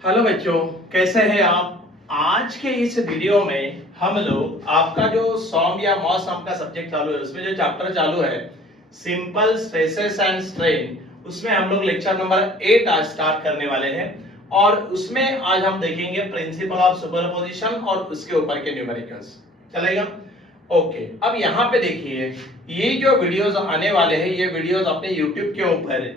Hello बच्चों, कैसे हैं आप। आज के इस वीडियो में हम लोग आपका जो सॉम या मॉस सॉम का सब्जेक्ट चालू है उसमें जो चैप्टर चालू है सिंपल स्ट्रेसेस एंड स्ट्रेन, उसमें हम लोग लेक्चर नंबर 8 आज स्टार्ट करने वाले हैं। और उसमें आज हम देखेंगे प्रिंसिपल ऑफ सुपरपोजिशन और उसके ऊपर के न्यूमेरिकल्स। चलेगा? ओके, अब यहाँ पे देखिए, ये जो वीडियोस आने वाले हैं ये वीडियोस अपने यूट्यूब के ऊपर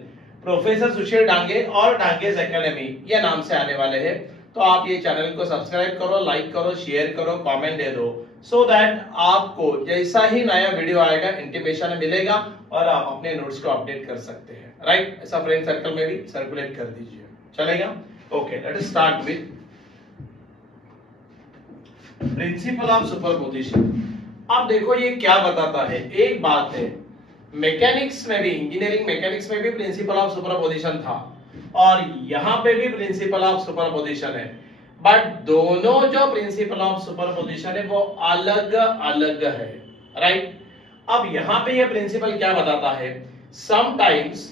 प्रोफेसर सुशील डांगे और डांगेज एकेडमी ये नाम से आने वाले हैं। तो आप ये चैनल को सब्सक्राइब करो, लाइक करो, शेयर करो, कमेंट दे दो, सो दैट आपको जैसा ही नया वीडियो आएगा इंटीमेशन मिलेगा और आप अपने नोट्स को अपडेट कर सकते हैं। राइट, ऐसा फ्रेंड सर्कल में भी सर्कुलेट कर दीजिए। चलेगा? Okay, let us start with principal of superposition. अब देखो ये क्या बताता है। एक बात है, मैकेनिक्स में भी, इंजीनियरिंग मैकेनिक्स में भी प्रिंसिपल ऑफ सुपरपोजिशन था और यहां पे भी प्रिंसिपल ऑफ सुपरपोजिशन है, बट दोनों जो प्रिंसिपल ऑफ सुपरपोजिशन है वो अलग अलग है। राइट, अब यहां पे ये प्रिंसिपल क्या बताता है, sometimes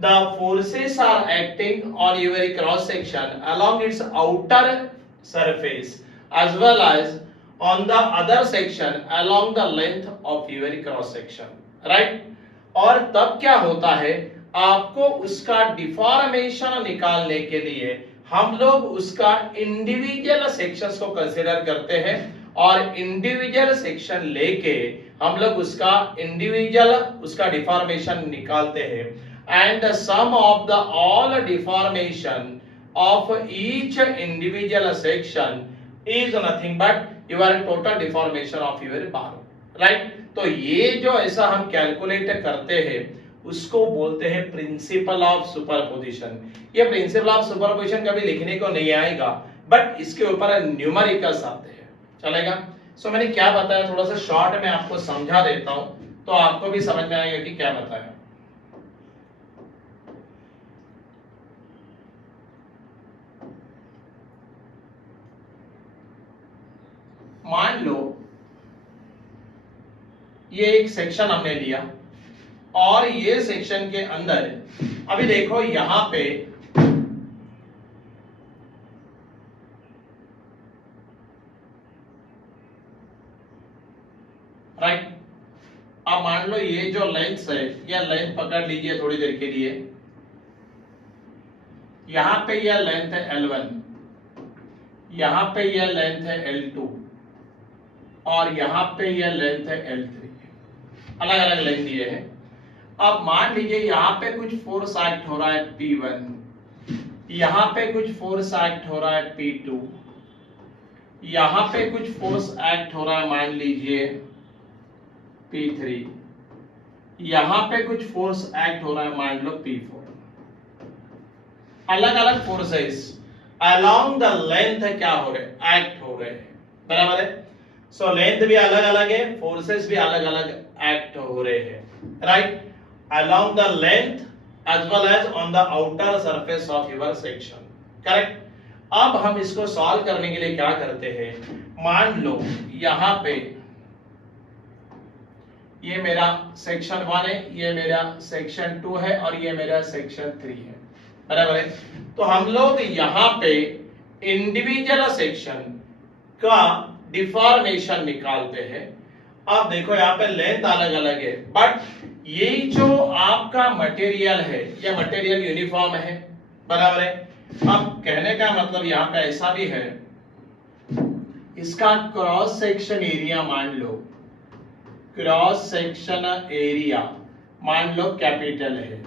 the forces are acting on your cross section along its outer surface as well as on the other section along the length of your cross section. Right? और तब क्या होता है, आपको उसका डिफॉर्मेशन निकालने के लिए हम लोग उसका इंडिविजुअल सेक्शंस को कंसीडर करते हैं और इंडिविजुअल सेक्शन लेके हम लोग उसका इंडिविजुअल उसका डिफॉर्मेशन निकालते हैं। And sum of the all deformation of each individual section is nothing but your total deformation of your bar. Right? तो ये जो ऐसा हम कैलकुलेट करते हैं उसको बोलते हैं प्रिंसिपल ऑफ सुपरपोजिशन। ये प्रिंसिपल ऑफ सुपरपोजिशन कभी लिखने को नहीं आएगा, बट इसके ऊपर न्यूमेरिकल्स आते हैं। चलेगा? सो मैंने क्या बताया थोड़ा सा शॉर्ट में आपको समझा देता हूं तो आपको भी समझ में आएगा कि क्या बताया। मान लो ये एक सेक्शन हमने लिया और ये सेक्शन के अंदर अभी देखो यहां पे राइट, अब मान लो ये जो लेंथ है या लेंथ पकड़ लीजिए थोड़ी देर के लिए, यहां पे यह लेंथ है L1, यहां पे यह लेंथ है L2 और यहां पे यह लेंथ है L3। अलग अलग लेंथ दिए हैं। अब मान लीजिए यहां पे कुछ फोर्स एक्ट हो रहा है P1, यहां पे कुछ फोर्स एक्ट हो रहा है P2, यहां पे कुछ फोर्स एक्ट हो रहा है मान लीजिए P3, यहां पे कुछ फोर्स एक्ट हो रहा है मान लो P4। अलग अलग फोर्सेस अलोंग द लेंथ क्या हो रहे, एक्ट हो रहे हैं। बराबर है? सो लेंथ भी अलग अलग है, फोर्सेस भी अलग अलग एक्ट हो रहे हैं। Right, along the length as well as on the outer surface of your section. Correct. अब हम इसको सॉल्व करने के लिए क्या करते हैं, मान लो यहां पे ये मेरा सेक्शन 1 है, ये मेरा सेक्शन 2 है और ये मेरा सेक्शन 3 है। बराबर है? तो हम लोग यहां पे इंडिविजुअल सेक्शन का डिफॉर्मेशन निकालते हैं। अब देखो यहाँ पे लेंथ अलग अलग है, बट ये जो आपका मटेरियल है ये मटेरियल यूनिफॉर्म है। बराबर है? अब कहने का मतलब यहाँ पे ऐसा भी है, इसका क्रॉस सेक्शन एरिया मान लो, क्रॉस सेक्शन एरिया मान लो कैपिटल है,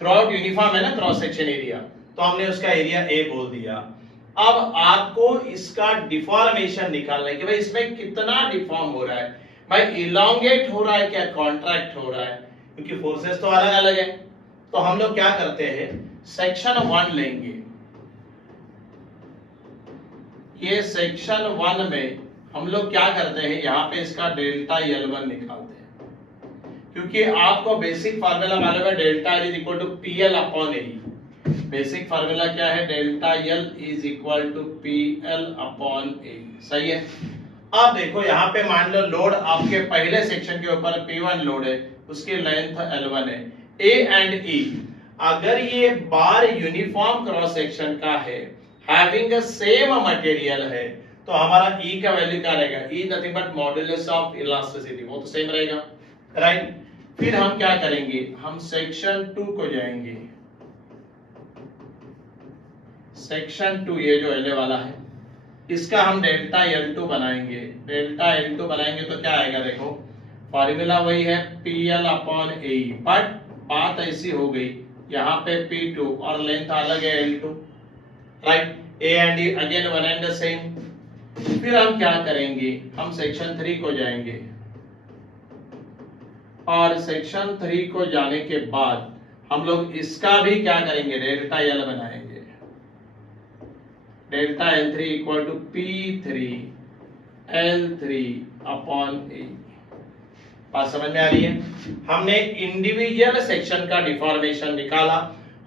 थ्रूआउट यूनिफॉर्म है ना क्रॉस सेक्शन एरिया, तो हमने उसका एरिया ए बोल दिया। अब आपको इसका डिफॉर्मेशन निकालना है कि भाई इसमें कितना डिफॉर्म हो रहा है, भाई इलोंगेट हो रहा है क्या कॉन्ट्रैक्ट हो रहा है, क्योंकि फोर्सेस तो अलग अलग है। तो हम लोग क्या करते हैं, सेक्शन 1 लेंगे, ये सेक्शन 1 में हम लोग क्या करते हैं, यहाँ पे इसका डेल्टा L1 निकालते हैं, क्योंकि आपको बेसिक फार्मूला मालूम है delta L is equal to PL upon A। Basic formula क्या है, delta L is equal to PL upon A। सही है? अब देखो यहाँ पे मान लो लोड आपके पहले सेक्शन के ऊपर P1 लोड है, उसकी लेंथ L1 है। A एंड E अगर ये बार यूनिफॉर्म क्रॉस सेक्शन का है, हैविंग अ सेम मटेरियल है, तो हमारा E का वैल्यू क्या रहेगा? E nothing but modulus of elasticity, वो तो सेम रहेगा, राइट। फिर हम क्या करेंगे? हम सेक्शन 2 को जाएंगे। सेक्शन 2 ये जो एल वाला है, इसका हम डेल्टा L2 बनाएंगे। डेल्टा L2 बनाएंगे तो क्या आएगा? देखो फॉर्मूला वही है PL अपॉन ए, बट बात ऐसी हो गई यहाँ पे P2 और लेंथ अलग है L2, right. A and E again one and the same. फिर हम क्या करेंगे? हम सेक्शन 3 को जाएंगे और सेक्शन 3 को जाने के बाद हम लोग इसका भी क्या करेंगे? डेल्टा L बनाएंगे। Delta L3 equal to P3 L3 upon a. बात समझ में आ रही है? हमने इंडिविजुअल सेक्शन का डिफॉर्मेशन निकाला।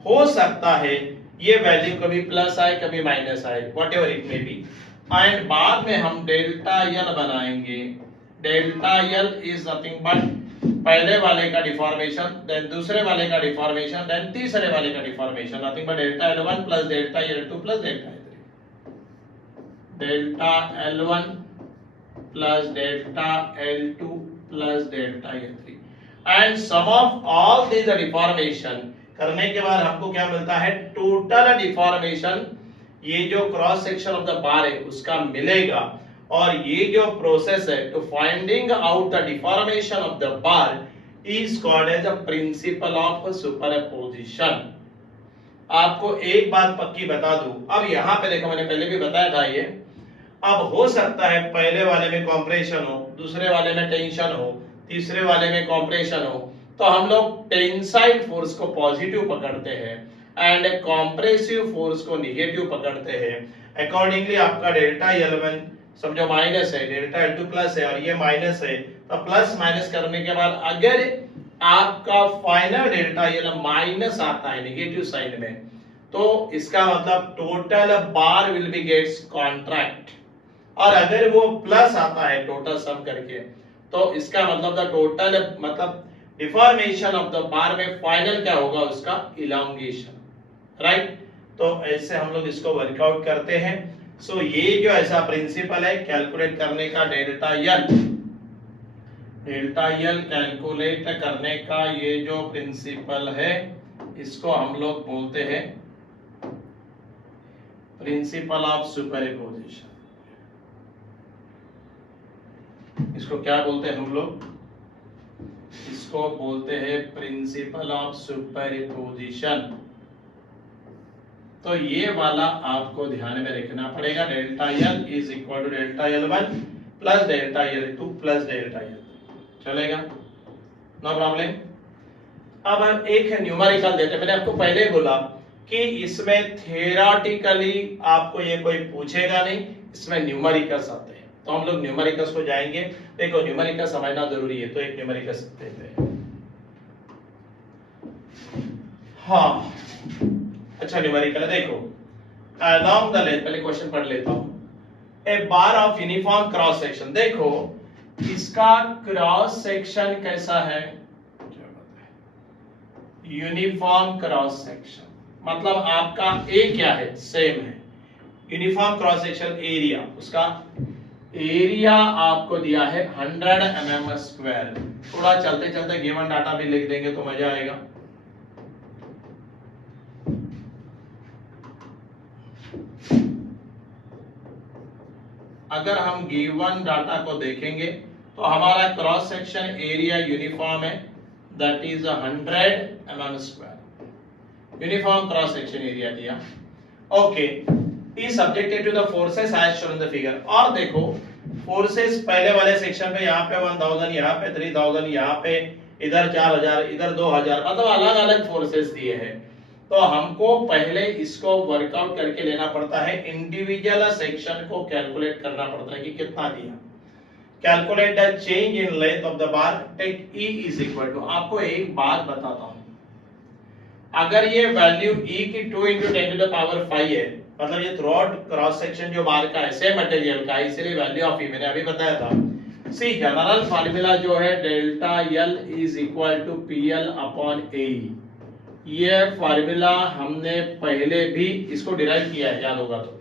हो सकता है ये वैल्यू कभी प्लस आए कभी माइनस आए, whatever it may be, and बाद में हम डेल्टा L बनाएंगे। Delta L is nothing but पहले वाले का डिफॉर्मेशन, देन दूसरे वाले का डिफॉर्मेशन, देन तीसरे वाले का deformation, nothing but delta L1 plus delta L2 plus delta L3। Delta L1 plus delta L2 plus delta L3 and sum of all this deformation करने के बाद हमको क्या मिलता है? टोटल डिफॉर्मेशन, ये जो cross section of the bar है उसका मिलेगा, और ये जो प्रोसेस है to finding out the deformation of the bar is called as the principle of superposition. आपको एक बात पक्की बता दूं, अब यहाँ पे देखो मैंने पहले भी बताया था ये, अब हो सकता है पहले वाले में कॉम्प्रेशन हो, दूसरे वाले में टेंशन हो, तीसरे वाले में कॉम्प्रेशन हो, तो हम लोग टेंसाइल फोर्स को पॉजिटिव पकड़ते हैं एंड कॉम्प्रेसिव फोर्स को नेगेटिव पकड़ते हैं। अकॉर्डिंगली आपका डेल्टा L1 समझो माइनस है, डेल्टा L2 प्लस है और ये माइनस है, तो प्लस माइनस करने के बाद अगर आपका फाइनल डेल्टा L माइनस आता है नेगेटिव साइड में, तो इसका मतलब total bar will be gets contract, और अगर वो प्लस आता है टोटल सम करके, तो इसका मतलब द टोटल मतलब डिफॉर्मेशन ऑफ द बार में फाइनल क्या होगा? उसका इलांगेशन, राइट। तो ऐसे हम लोग इसको वर्कआउट करते हैं। सो ये जो ऐसा प्रिंसिपल है कैलकुलेट करने का डेल्टा L कैलकुलेट करने का ये जो प्रिंसिपल है, इसको हम लोग बोलते हैं प्रिंसिपल ऑफ सुपरपोजिशन। इसको क्या बोलते हैं हम लोग? इसको बोलते हैं प्रिंसिपल ऑफ सुपरपोजिशन। तो ये वाला आपको ध्यान में रखना पड़ेगा। Delta L is equal to delta L1 plus delta L2 plus delta L3। चलेगा? No problem. अब हम एक न्यूमेरिकल देते हैं। मैंने आपको पहले ही बोला कि इसमें थियोरेटिकली आपको ये कोई पूछेगा नहीं, इसमें न्यूमेरिकल्स आते हैं, तो हम लोग न्यूमेरिकल्स को जाएंगे। देखो न्यूमेरिकल समझना जरूरी है, तो एक न्यूमेरिकल्स देते हैं। हाँ अच्छा न्यूमेरिकल है, देखो along the length, पहले क्वेश्चन पढ़ लेता हूं। ए बार ऑफ यूनिफॉर्म क्रॉस सेक्शन, देखो इसका क्रॉस सेक्शन कैसा है? यूनिफॉर्म क्रॉस सेक्शन मतलब आपका ए क्या है? सेम है। यूनिफॉर्म क्रॉस सेक्शन एरिया, उसका एरिया आपको दिया है 100 mm स्क्वायर। थोड़ा चलते चलते गिवन डाटा भी लिख देंगे तो मजा आएगा। अगर हम गिवन डाटा को देखेंगे तो हमारा क्रॉस सेक्शन एरिया यूनिफॉर्म है, that is 100 mm square. Uniform cross section area दिया। Okay, is subjected to the forces as shown in the figure। और देखो फोर्सेस पहले वाले सेक्शन पे यहाँ पे 1000, यहाँ पे 3000, यहाँ पे इधर 4000, इधर 2000, मतलब अलग अलग फोर्सेस दिए हैं। तो हमको पहले इसको वर्कआउट करके लेना पड़ता है, इंडिविजुअल सेक्शन को कैलकुलेट करना पड़ता है कि कितना दिया। Calculate the change in length of the bar, take E is equal to, आपको एक बात बताता हूं, अगर ये वैल्यू E की 2 × 10⁵ है, मतलब ये थ्रूआउट क्रॉस सेक्शन जो बार का है सेम मटेरियल का है, इसलिए वैल्यू ऑफ E मैंने अभी बताया था। सी जनरल फार्मूला जो है delta L is equal to PL upon A, ये फार्मूला हमने पहले भी इसको डिराइव किया है, याद होगा तो।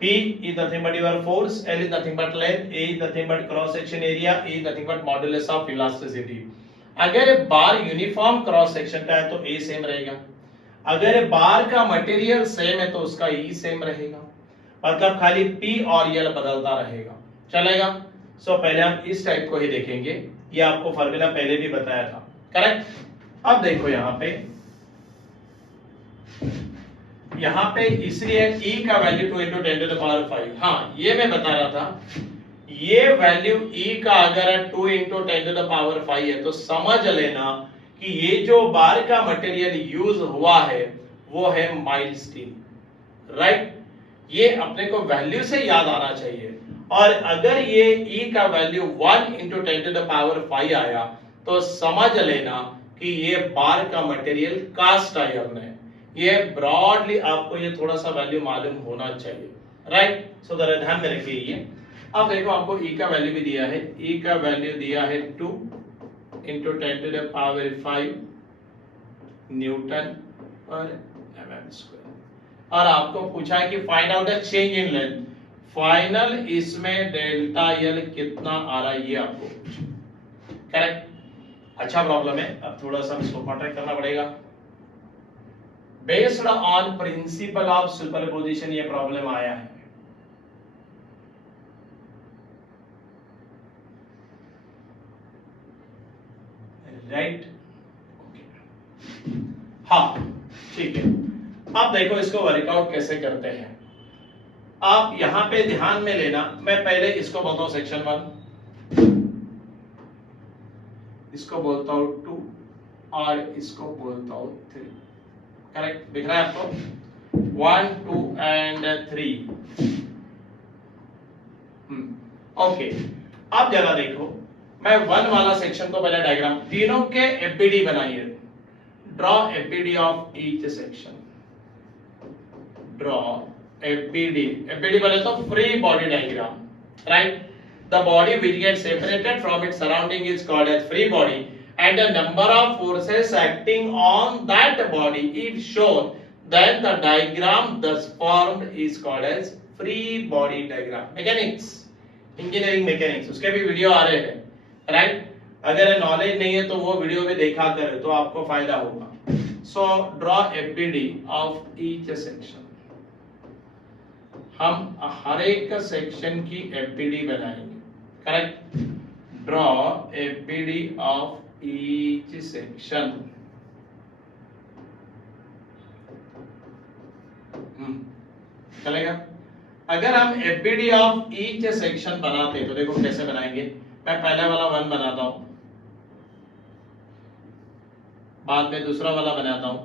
P is nothing but your force, L is nothing but length, A is nothing but cross section area, E is nothing but modulus of elasticity. अगर बार यूनिफॉर्म क्रॉस सेक्शन का है तो A सेम रहेगा, अगर बार का मटेरियल सेम है तो उसका E सेम रहेगा, मतलब खाली P और L बदलता रहेगा, चलेगा। सो पहले हम इस टाइप को ही देखेंगे, ये आपको फार्मूला पहले भी बताया था, करेक्ट। अब देखो यहाँ पे इसलिए E का वैल्यू 2 × 10⁵। हाँ, ये मैं बता रहा था, ये वैल्यू E का अगर 2 × 10⁵ है तो समझ लेना कि ये जो बार का मटेरियल यूज हुआ है वो है माइल्ड स्टील, राइट। ये अपने को वैल्यू से याद आना चाहिए, और अगर ये E का वैल्यू 1 × 10⁵ आया तो समझ लेना कि ये बार का मटेरियल कास्ट आयरन है। ये ब्रॉडली आपको ये थोड़ा सा वैल्यू मालूम होना चाहिए, राइट। सो जरा ध्यान में रखिए ये। अब देखो आपको E का वैल्यू भी दिया है, E का वैल्यू दिया है 2 × 10⁵ न्यूटन पर mm², और आपको पूछा है कि find out the change in length. Final इसमें डेल्टा L कितना आ रहा है ये आपको, करेक्ट। अच्छा प्रॉब्लम है, अब थोड़ा सा इसको कॉन्ट्रैक्ट करना पड़ेगा। Based on principal of superposition ये प्रॉब्लम आया है, राइट, ओके, हाँ ठीक है। अब देखो इसको वर्कआउट कैसे करते हैं। आप यहां पे ध्यान में लेना, मैं पहले इसको बोलता हूं सेक्शन 1, इसको बोलता हूं 2 और इसको बोलता हूं 3, करेक्ट। दिख रहा है आपको 1 2 एंड 3, ओके। अब जरा देखो, मैं 1 वाला सेक्शन को पहले डायग्राम, तीनों के एफबीडी बनाइए। Draw FBD of each section, draw FBD. FBD बोले तो free body diagram, right. The body which gets separated from its surrounding is called as free body, and the number of forces acting on that body if shown, then the diagram thus formed is called as free body diagram. Mechanics, engineering mechanics, उसके भी video आ रहे हैं, right. अगर knowledge नहीं है तो वो video भी देखा करें तो आपको फायदा होगा। So draw FBD of each section. हम हर एक सेक्शन की FBD बनाएंगे, correct. Draw FBD of each section, चलेगा। अगर हम FBD ऑफ ईच सेक्शन बनाते तो देखो कैसे बनाएंगे। मैं पहले वाला 1 बनाता हूं, बाद में दूसरा वाला बनाता हूं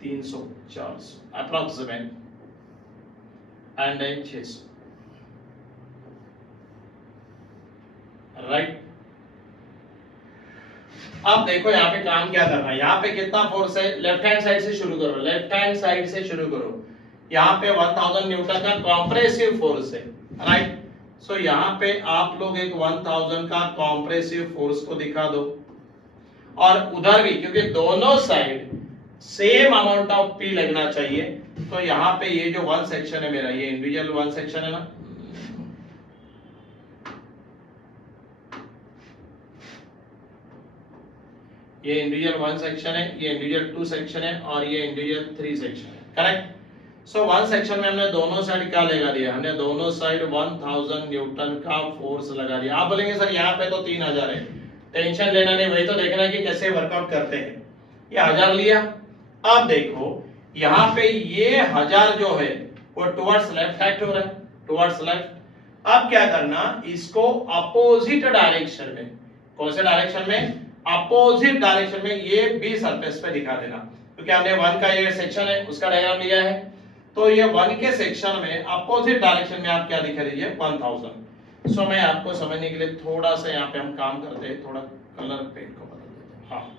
300 400 अप्रोक्सीमेट, एंड देन 600, राइट। अब देखो यहाँ पे काम क्या करना है, यहाँ पे कितना फोर्स है, लेफ्ट हैंड साइड से शुरू करो, लेफ्ट हैंड साइड से शुरू करो। यहाँ पे 1000 न्यूटन का कॉम्प्रेसिव फोर्स है, राइट। सो यहाँ पे आप लोग एक 1000 का कॉम्प्रेसिव फोर्स को दिखा दो, और उधर भी, क्योंकि दोनों side same amount of P लगना चाहिए, तो यहाँ पे ये जो 1 सेक्शन है मेरा, ये इंडिविजुअल 1 सेक्शन है ना, ये इंडिविजुअल 1 सेक्शन है, ये इंडिविजुअल 2 सेक्शन है, और ये इंडिविजुअल 3 सेक्शन है, करेक्ट। सो 1 सेक्शन में हमने दोनों साइड क्या लगा दिया, हमने दोनों साइड 1000 न्यूटन का फोर्स लगा दिया। आप बोलेंगे सर यहाँ पे तो 3000 है, टेंशन लेना नहीं, वही तो देखना है कि कैसे वर्कआउट करते हैं। ये 1000 लिया। अब देखो यहाँ पे ये 1000 जो है वो टुवर्ड्स लेफ्ट एक्ट हो रहा है, टुवर्ड्स लेफ्ट। अब क्या करना, इसको अपोजिट डायरेक्शन में, कौन से डायरेक्शन में, अपोजिट डायरेक्शन में ये बी सरफेस पे दिखा देना, क्योंकि हमने 1 का ये सेक्शन है उसका डायग्राम लिया है, तो ये 1 के सेक्शन में अपोजिट डायरेक्शन में आप क्या दिखा दीजिए 1000। सो मैं आपको समझने के लिए थोड़ा सा यहाँ पे हम काम करते हैं, थोड़ा कलर पेंट को बदल देते हैं। हाँ,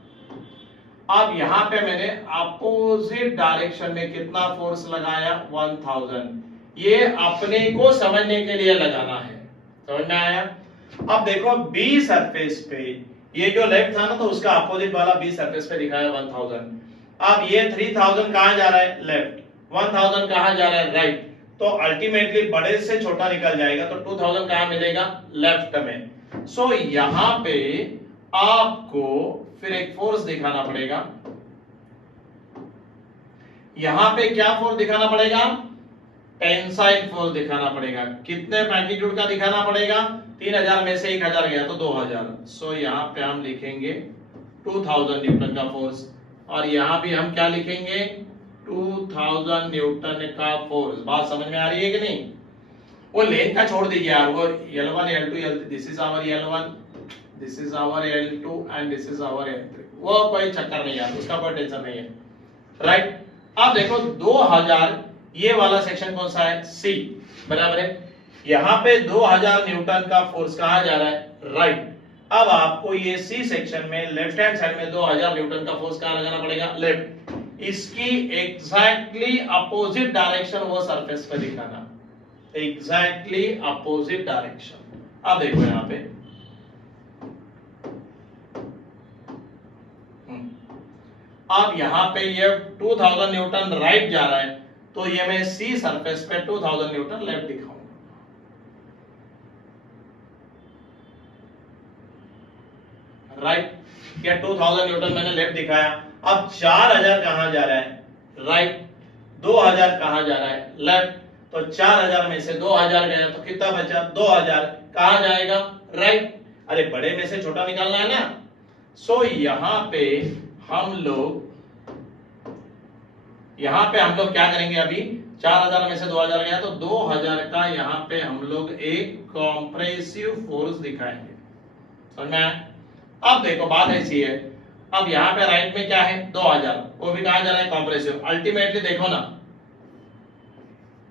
अब यहाँ पे मैंने अपोजिट डायरेक्शन में कितना फोर्स लगाया 1000, ये अपने को समझने के लिए लगाना है, समझ में आया। अब देखो बी सरफेस पे ये जो लेफ्ट था ना, तो उसका अपोजिट वाला बी सरफेस पे दिखाया 1000। अब ये 3000 कहां जा रहा है? लेफ्ट। 1000 कहां जा रहा है? राइट। तो अल्टीमेटली बड़े से छोटा निकल जाएगा, तो 2000 कहां मिलेगा? लेफ्ट में। सो यहां पे आपको फिर एक फोर्स दिखाना पड़ेगा। यहां पे क्या फोर्स दिखाना पड़ेगा? टेंसाइल फोर्स दिखाना पड़ेगा। कितने मैग्नीट्यूड का दिखाना पड़ेगा? 3000 में से 1000 गया तो 2000। सो यहां पे हम लिखेंगे 2000 न्यूटन का फोर्स, और यहां भी हम क्या लिखेंगे? 2000 न्यूटन का फोर्स। बात समझ में आ रही है कि नहीं? वो लेंथ का छोड़ दीजिए यार, वो L1 L2 L3, this is our L1, this is our L2 and this is our L3। वो कोई चक्कर नहीं यार, उसका कोई टेंशन नहीं है, राइट। अब देखो 2000, ये वाला सेक्शन कौन सा है? सी, बराबर है। यहां पे 2000 न्यूटन का फोर्स कहां जा रहा है? राइट। अब आपको ये सी सेक्शन में लेफ्ट हैंड साइड में 2000 न्यूटन का फोर्स कहां लगाना पड़ेगा? लेफ्ट। इसकी एग्जैक्टली अपोजिट डायरेक्शन वो सरफेस पे दिखाना, एग्जैक्टली अपोजिट डायरेक्शन। अब देखो यहां पे अब यहां पे ये 2000 न्यूटन राइट जा रहा है, तो ये मैं सी सरफेस पे 2000 न्यूटन लेफ्ट दिखाऊंगा, राइट। या 2000 न्यूटन मैंने लेफ्ट दिखाया। अब 4000 कहां जा रहा है? राइट। 2000 कहां जा रहा है? लेफ्ट। तो 4000 में से 2000 गया तो कितना बचा? 2000 कहां जाएगा? राइट। अरे बड़े में से छोटा निकालना है ना। सो यहां पे हम लोग क्या करेंगे? अभी 4000 में से 2000 गया तो 2000 का यहां पे हम लोग एक कॉम्प्रेसिव फोर्स दिखाएंगे, समझ में आया? अब देखो बात ऐसी है, अब यहां पे राइट में क्या है? 2000, वो भी कहां जा रहा है? कॉम्प्रेसिव। अल्टीमेटली देखो ना,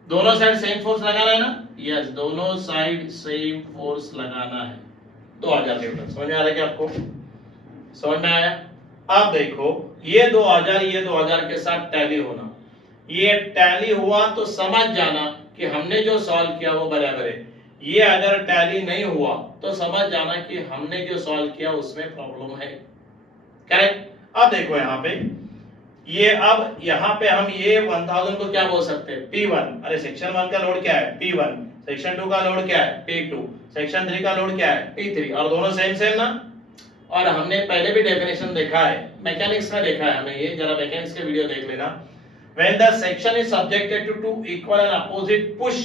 दोनों साइड सेम फोर्स लगाना है ना? यस, दोनों साइड सेम फोर्स लगाना है, 2000 न्यूटन। समझ में आ रहा है क्या आपको? समझ में आया? अब देखो ये 2000 के साथ टैली होना, ये टैली हुआ तो समझ जाना कि हमने जो सॉल्व किया वो बराबर है। ये अगर टैली नहीं हुआ तो समझ जाना कि हमने जो सॉल्व किया उसमें प्रॉब्लम है, करेक्ट। अब देखो यहां पे ये, अब यहां पे हम ये 1000 को क्या बोल सकते हैं? P1। अरे सेक्शन 1 का लोड क्या है? P1। सेक्शन 2 का लोड क्या है? P2। सेक्शन 3 का लोड क्या है? P3। और दोनों सेम ना। और हमने पहले भी डेफिनेशन देखा है, मैकेनिक्स में देखा है हमें, ये जरा मैकेनिक्स के वीडियो देख लेना। When the section is subjected to two equal and opposite push,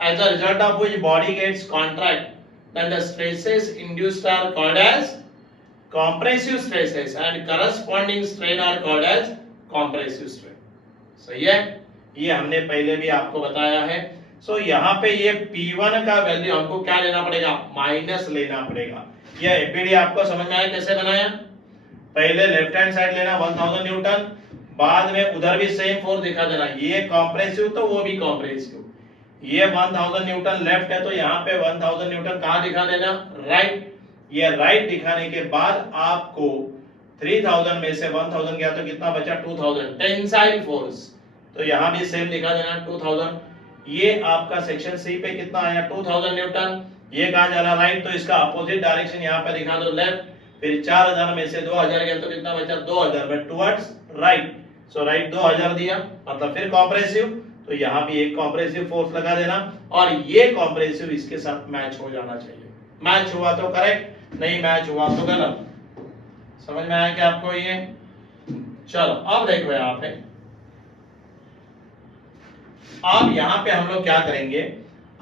as a result of which body gets contract, then the stresses induced are called as compressive stresses and corresponding strain are called as compressive strain। सही है, ये हमने पहले भी आपको बताया है। सो यहाँ पे ये P1 का वैल्यू हमको क्या लेना पड़ेगा? माइनस लेना पड़ेगा। ये एपीडी आपको समझ में आया कैसे बनाया? पहले लेफ्ट हैंड साइड लेना 1000 न्यूटन, बाद में उधर भी सेम फोर्स दिखा देना, ये कॉम्प्रेसिव तो वो भी कॉम्प्रेसिव। ये 1000 न्यूटन लेफ्ट है तो यहाँ पे 1000 न्यूटन कहाँ दिखा देना? राइट। ये राइट दिखाने के बाद आपको 3000 में से 1000 गया तो कितना बचा? 2000 टेंसाइल फोर्स, तो यहाँ भी सेम दिखा देना 2000। ये आपका सेक्शन सी पे कितना आया? 2000 न्यूटन। ये कहाँ जा रहा? राइट, तो इसका अपोजिट डायरेक्शन यहाँ पे दिखा दो, लेफ्ट। फिर 4000 में से 2000 गया तो कितना बचा? 2000, but towards right. So right 2000 दिया, मतलब फिर कॉम्प्रेसिव, तो यहाँ भी एक कॉम्प्रेसिव फोर्स लगा देना, और ये कॉम्प्रेसिव इसके साथ मैच हो जाना चाहिए। मैच हुआ तो करेक्ट, नहीं मैच हुआ तो गलत। समझ में आया क्या आपको ये? चलो अब देखो यहाँ पे, अब यहाँ पे हम लोग क्या करेंगे?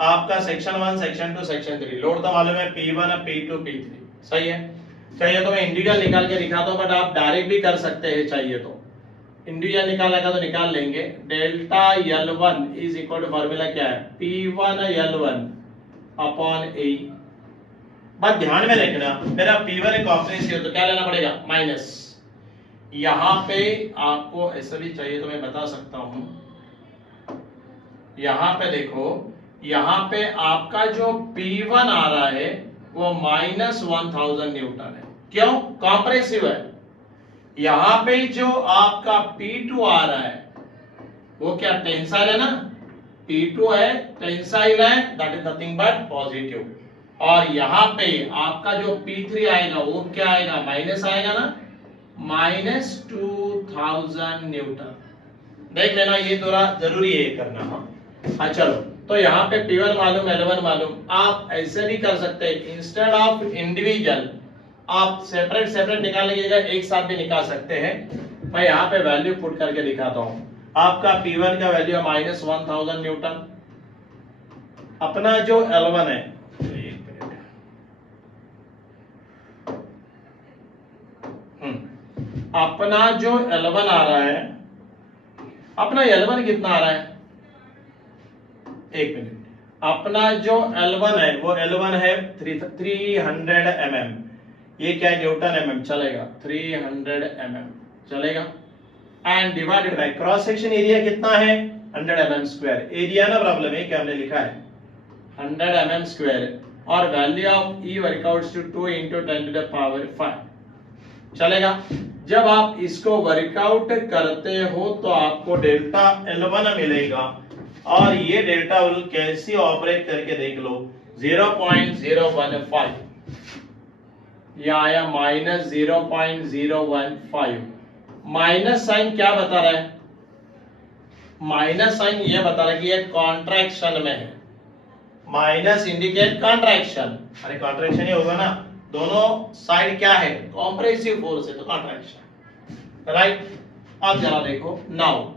आपका सेक्शन 1, सेक्शन 2, सेक्शन 3 लोड तो मालूम है, P1, P2, P3, सही है। चाहिए तो मैं इंडिविजुअल निकाल के दिखाता हूं, बट आप डायरेक्ट भी कर सकते हैं, चाहिए तो इंडिविजुअल निकालने का तो निकाल लेंगे। Delta L1 is equal to formula क्या है? P1 L1 upon A। बात ध्यान में रखना, मेरा P1 एक कॉम्प्रेसिव तो क्या लेना पड़ेगा? माइनस। यहां पे आपको ऐसा भी चाहिए तो मैं बता सकता हूं, यहां पे देखो, यहां पे आपका जो P1 आ रहा है वो -1000 न्यूटन है। क्यों? कॉम्प्रेसिव है। यहां पे जो आपका P2 आ रहा है वो क्या? टेंसाइल है ना। P2 है, टेंसाइल है, that is nothing but positive. और यहाँ पे आपका जो P3 आएगा वो क्या आएगा, माइनस आएगा ना, -2000 न्यूटन। देख लेना, ये थोड़ा जरूरी है करना। हाँ चलो, तो यहाँ पे P1 मालूम, L1 मालूम। आप ऐसे भी कर सकते हैं, इंस्टेड ऑफ इंडिविजुअल आप सेपरेट सेपरेट निकालने की जगह एक साथ भी निकाल सकते हैं। मैं यहाँ पे वैल्यू पुट करके दिखाता हूँ। आपका P1 का वैल्यू है -1000 न्यूटन। अपना जो L1 है, अपना जो L1 आ रहा है, अपना L1 कितना आ रहा है, एक मिनट, अपना जो L1 है वो L1 है 300 mm। ये क्या है, न्यूटन mm, चलेगा 300 mm चलेगा। And divided by cross section area कितना है, 100 mm स्क्वायर। एरिया ना प्रॉब्लम है, क्या हमने लिखा है 100 mm स्क्वायर, और value of E works out to 2 × 10⁵ चलेगा। जब आप इसको वर्कआउट करते हो तो आपको डेल्टा L1 मिलेगा, और ये डेल्टा L कैसे ऑपरेट करके देख लो, 0.015 ये आया -0.015। माइनस साइन क्या बता रहा है, माइनस साइन ये बता रहा है कि ये कॉन्ट्रैक्शन में है। माइनस इंडिकेट कॉन्ट्रैक्शन, अरे कॉन्ट्रैक्शन ही होगा ना, दोनों साइड क्या है, कॉम्प्रेसिव फोर्स है, तो कॉन्ट्रैक्शन, राइट। अब जरा देखो, नाउ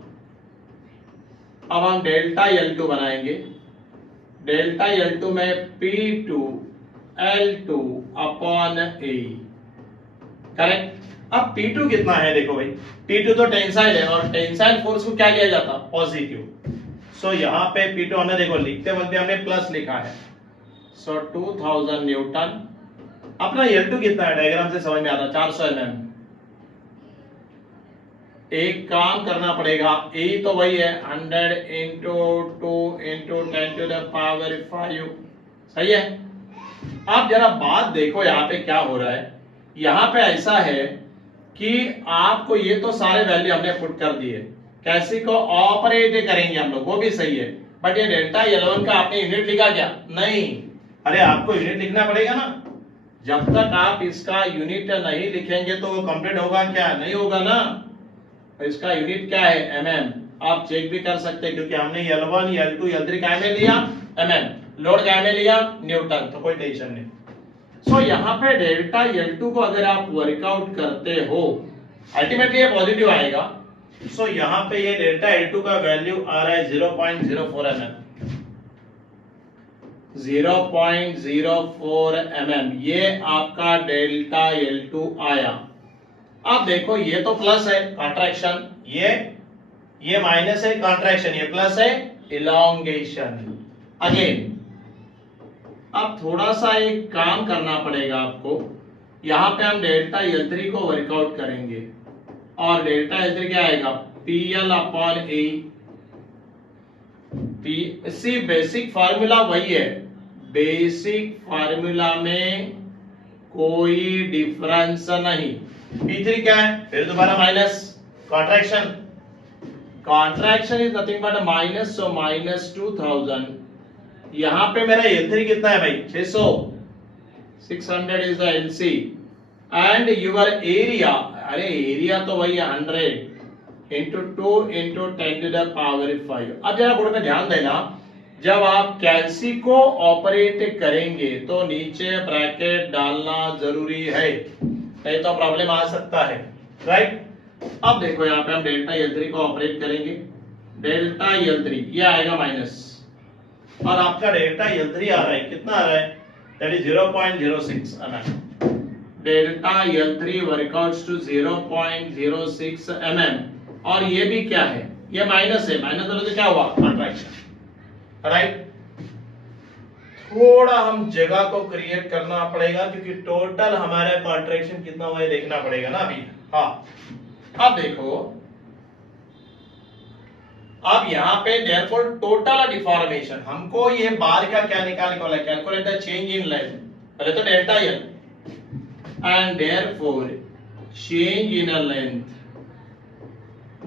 अब हम डेल्टा L2 बनाएंगे। डेल्टा L2 में P2 L2 upon A, correct. अब P2 कितना है, देखो भाई, P2 तो टेंसाइल है, और टेंसाइल फोर्स को क्या लिया जाता, पॉजिटिव। सो यहाँ पे P2 हमने देखो लिखते वक्त हमने प्लस लिखा है, सो 2000 न्यूटन। अपना L2 कितना है, डायग्राम से समझ में आता, 400 mm। एक काम करना पड़ेगा, E तो वही है 100 × 2 × 10⁵, सही है। अब जरा बात देखो, यहाँ पे क्या हो रहा है, यहाँ पे ऐसा है कि आपको ये तो सारे वैल्यू हमने पुट कर दिए, कैसे को ऑपरेट करेंगे हम लोग, वो भी सही है, बट ये डेल्टा L1 का आपने यूनिट लिखा क्या, नहीं। अरे आपको यूनिट लिखना पड़ेगा ना, जब तक आप इसका यूनिट नहीं लिखेंगे तो वो कंप्लीट होगा क्या, नहीं होगा ना। इसका यूनिट क्या है, mm। आप चेक भी कर सकते हैं, क्योंकि हमने L1 L2 L3 काय में लिया, mm, लोड काय में लिया, न्यूटन, तो कोई टेंशन नहीं। सो यहाँ पे डेल्टा L2 को अगर आप वर्कआउट करते हो, अल्टीमेटली ये पॉजिटिव आएगा। सो यहाँ पे ये डेल्टा L2 का वैल्यू आ रहा है 0.04 mm, 0.04 mm, ये आपका डेल्टा L2 आया। अब देखो, ये तो प्लस है कॉन्ट्रैक्शन, ये माइनस है कॉन्ट्रैक्शन, ये प्लस है इलॉन्गेशन। अगेन अब थोड़ा सा एक काम करना पड़ेगा आपको, यहाँ पे हम डेल्टा L3 को वर्कआउट करेंगे, और डेल्टा L3 क्या आएगा, PL upon A। See basic formula वही है, बेसिक फार्मूला में कोई डिफरेंस नहीं। P3 क्या है, फिर दोबारा minus, contraction, contraction is nothing but minus, so -2000। यहाँ पे मेरा L3 कितना है भाई, 600, 600 is the LC, and your area, अरे एरिया तो वही है 100 × 2 × 10⁵। अब जरा बोर्ड में ध्यान देना, जब आप कैल्सी को ऑपरेट करेंगे तो नीचे ब्रैकेट डालना जरूरी है, नहीं तो प्रॉब्लम आ सकता है, राइट। अब देखो यहाँ पे हम डेल्टा L3 को ऑपरेट करेंगे, डेल्टा L3 ये आएगा माइनस, और आपका डेल्टा L3 आ रहा है, कितना आ रहा है, that is 0.06 mm। Delta L3 works out to 0.06 mm, और ये भी क्या है, ये माइनस है, माइनस तो क्या हुआ, कॉन्ट्रैक्शन, राइट। थोड़ा हम जगह को क्रिएट करना पड़ेगा, क्योंकि टोटल हमारा कॉन्ट्रैक्शन कितना हुआ है देखना पड़ेगा ना अभी। हाँ, अब देखो, अब यहाँ पे देयरफॉर टोटल डिफॉर्मेशन, हमको ये बार का क्या निकालने वाला है, calculate the change in length, पहले तो delta L, and therefore change in length,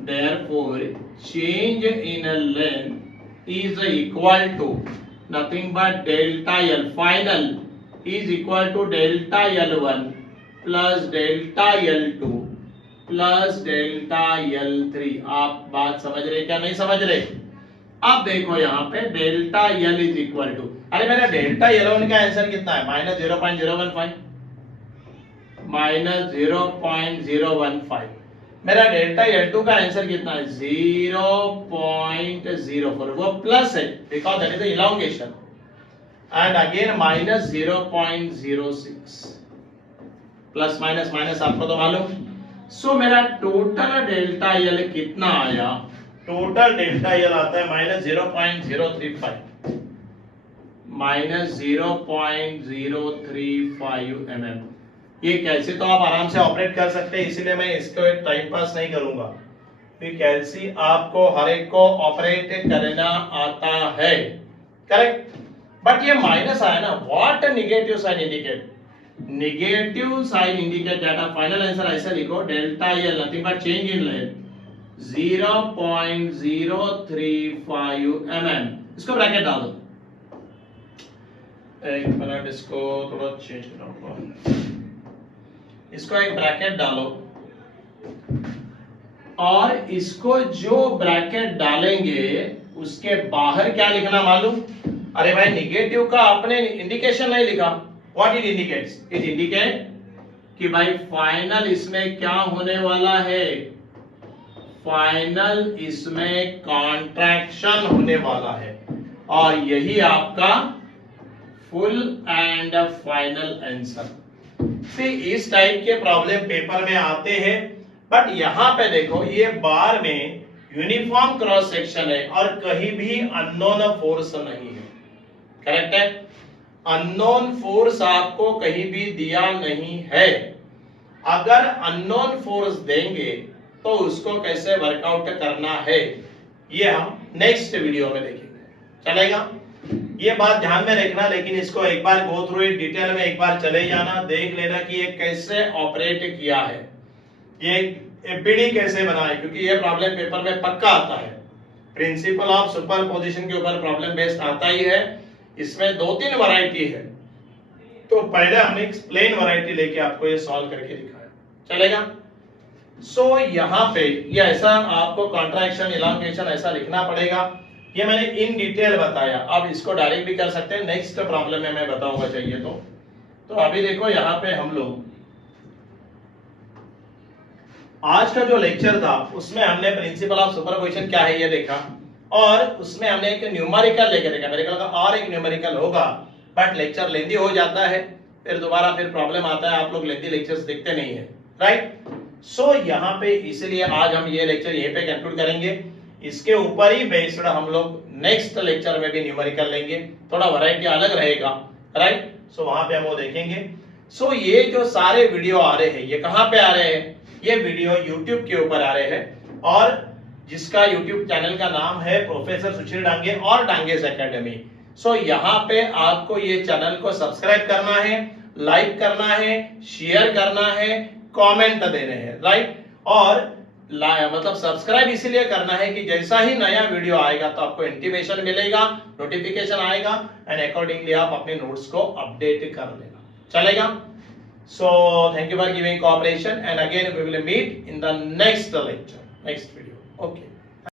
therefore change in length is equal to nothing but delta L final, is equal to delta L1 plus delta L2 plus delta L3। आप बात समझ रहे क्या नहीं समझ रहे? अब देखो यहाँ पे delta L is equal to, अरे मेरा डेल्टा L1 का आंसर कितना है? -0.015 -0.015। मेरा डेल्टा L2 का आंसर कितना है? 0.04। वो प्लस है because that is the elongation, and again -0.06। Plus minus minus आपको तो मालूम। सो मेरा टोटल डेल्टा L कितना आया? टोटल डेल्टा L आता है -0.035 -0.035 mm। ये कैसे तो आप आराम से ऑपरेट कर सकते हैं, इसीलिए मैं इसको एक टाइम पास नहीं करूंगा। तो कैसे आपको हर एक को ऑपरेट करना आता है, करेक्ट। बट ये माइनस आया ना, what negative sign indicate? Negative sign indicate data final answer ऐसा लिखो, delta L nothing but change in length 0.035 mm। इसको ब्रैकेट डाल दो, एक मिनट इसको थोड़ा चेंज करूंगा, इसको एक ब्रैकेट डालो, और इसको जो ब्रैकेट डालेंगे उसके बाहर क्या लिखना मालूम? अरे भाई नेगेटिव का आपने इंडिकेशन नहीं लिखा। What it indicates? It indicate कि भाई फाइनल इसमें क्या होने वाला है? फाइनल इसमें कॉन्ट्रैक्शन होने वाला है, और यही आपका फुल एंड फाइनल आंसर। इस टाइप के प्रॉब्लम पेपर में आते हैं, बट यहां पे देखो ये बार में यूनिफॉर्म क्रॉस सेक्शन है और कहीं भी अननोन फोर्स नहीं है, करेक्ट है। अननोन फोर्स आपको कहीं भी दिया नहीं है। अगर अननोन फोर्स देंगे तो उसको कैसे वर्कआउट करना है ये हम नेक्स्ट वीडियो में देखेंगे, चलेगा। ये बात ध्यान में रखना, लेकिन इसको एक बार गो थ्रू इट डिटेल में एक बार चले जाना, देख लेना कि ये कैसे ऑपरेट किया है, ये एफबीडी कैसे बना है, क्योंकि ये प्रॉब्लम पेपर में पक्का आता है। प्रिंसिपल ऑफ सुपरपोजिशन के ऊपर प्रॉब्लम बेस्ड आता ही है। इसमें 2-3 वैरायटी है, तो पहले हमने एक प्लेन वैरायटी लेके आपको ये सॉल्व करके दिखाया, चलेगा। सो यहाँ पे ये ऐसा आपको कॉन्ट्रैक्शन इलॉन्गेशन ऐसा लिखना पड़ेगा। ये मैंने इन डिटेल बताया, अब इसको डायरेक्ट भी कर सकते हैं, नेक्स्ट प्रॉब्लम में मैं बताऊंगा चाहिए तो अभी देखो यहाँ पे हम लोग आज का जो लेक्चर था उसमें हमने प्रिंसिपल ऑफ सुपरपोजिशन क्या है ये देखा, और उसमें हमने एक न्यूमेरिकल लेकर देखा। मेरे ख्याल और एक न्यूमेरिकल होगा, बट लेक्चर लेंदी हो जाता है, फिर दोबारा फिर प्रॉब्लम आता है, आप लोग लेंदी लेक्चर्स देखते नहीं है, राइट। सो यहाँ पे इसलिए आज हम ये लेक्चर यहीं पे कंक्लूड करेंगे। इसके ऊपर ही बेस्ड हम लोग नेक्स्ट लेक्चर में भी न्यूमेरिकल लेंगे, थोड़ा वैरायटी अलग रहेगा, राइट। सो वहां पे हम वो देखेंगे। सो ये जो सारे वीडियो आ रहे हैं ये कहाँ पे आ रहे हैं? ये वीडियो YouTube के ऊपर आ रहे हैं, और जिसका YouTube चैनल का नाम है प्रोफेसर सुशील डांगे और डांगेस एकेडमी। सो यहाँ पे आपको ये चैनल को सब्सक्राइब करना है, लाइक करना है, शेयर करना है, कमेंट देने हैं, राइट। और मतलब सब्सक्राइब इसीलिए करना है कि जैसा ही नया वीडियो आएगा तो आपको इंटीमेशन मिलेगा, नोटिफिकेशन आएगा, एंड अकॉर्डिंगली आप अपने नोट्स को अपडेट कर लेना, चलेगा। So thank you for giving cooperation, and again we will meet in the next lecture, next video. Okay.